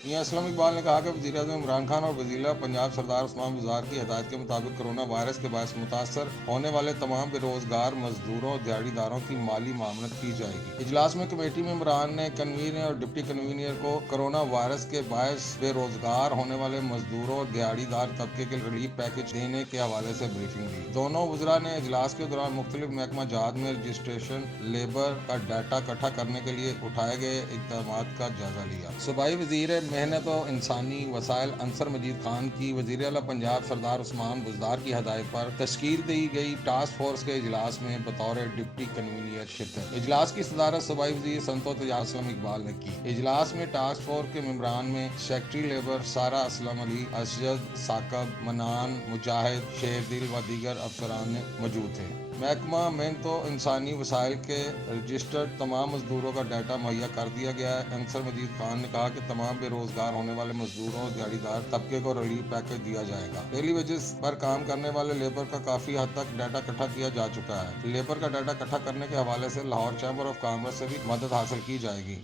मियां असलम इकबाल ने कहा कि वज़ीर-ए-आज़म इमरान खान और वज़ीर पंजाब सरदार उस्मान बुज़दार की हिदायत के मुताबिक कोरोना वायरस के बायस मुतासर होने वाले तमाम बेरोजगार मजदूरों और दिहाड़ीदारों की माली मामलत की जाएगी। इजलास में कमेटी में इमरान ने कन्वीनर और डिप्टी कन्वीनर को कोरोना वायरस के बायस बेरोजगार होने वाले मजदूरों और दिहाड़ीदार तबके के रिलीफ पैकेज देने के हवाले से ब्रीफिंग दी। दोनों वज़रा ने इजलास के दौरान मुख्तलिफ महकमा जात में रजिस्ट्रेशन लेबर का डाटा इकट्ठा करने के लिए उठाए गए इक़दामात का जायजा लिया। सूबाई वज़ीर मेहनत और इंसानी वसाइल अंसर मजीद खान की वज़ीर आला पंजाब सरदार उस्मान बुज़दार की हदायत पर तश्कील दी गई टास्क फोर्स के इजलास में बतौर डिप्टी कन्वीनर शिरकत। इजलास की सदारत सूबाई वज़ीर संतो असलम इकबाल ने की। इजलास में टास्क फोर्स के मेंबरान में सेक्रेटरी लेबर सारा असलम अली, असजद, साकब, मनान, मुजाहिद, शेरदिल व दीगर अफसरान मौजूद थे। महकमा मेहनत और इंसानी वसाइल के रजिस्टर्ड तमाम मजदूरों का डाटा मुहैया कर दिया गया है। अंसर मजीद खान ने कहा कि तमाम बेरोजगार होने वाले मजदूरों और दिहाड़ीदार तबके को रिलीफ पैकेज दिया जाएगा। डेली वेजेस पर काम करने वाले लेबर का काफी हद तक डाटा इकट्ठा किया जा चुका है। लेबर का डाटा इकट्ठा करने के हवाले से लाहौर चैम्बर ऑफ कॉमर्स से भी मदद हासिल की जाएगी।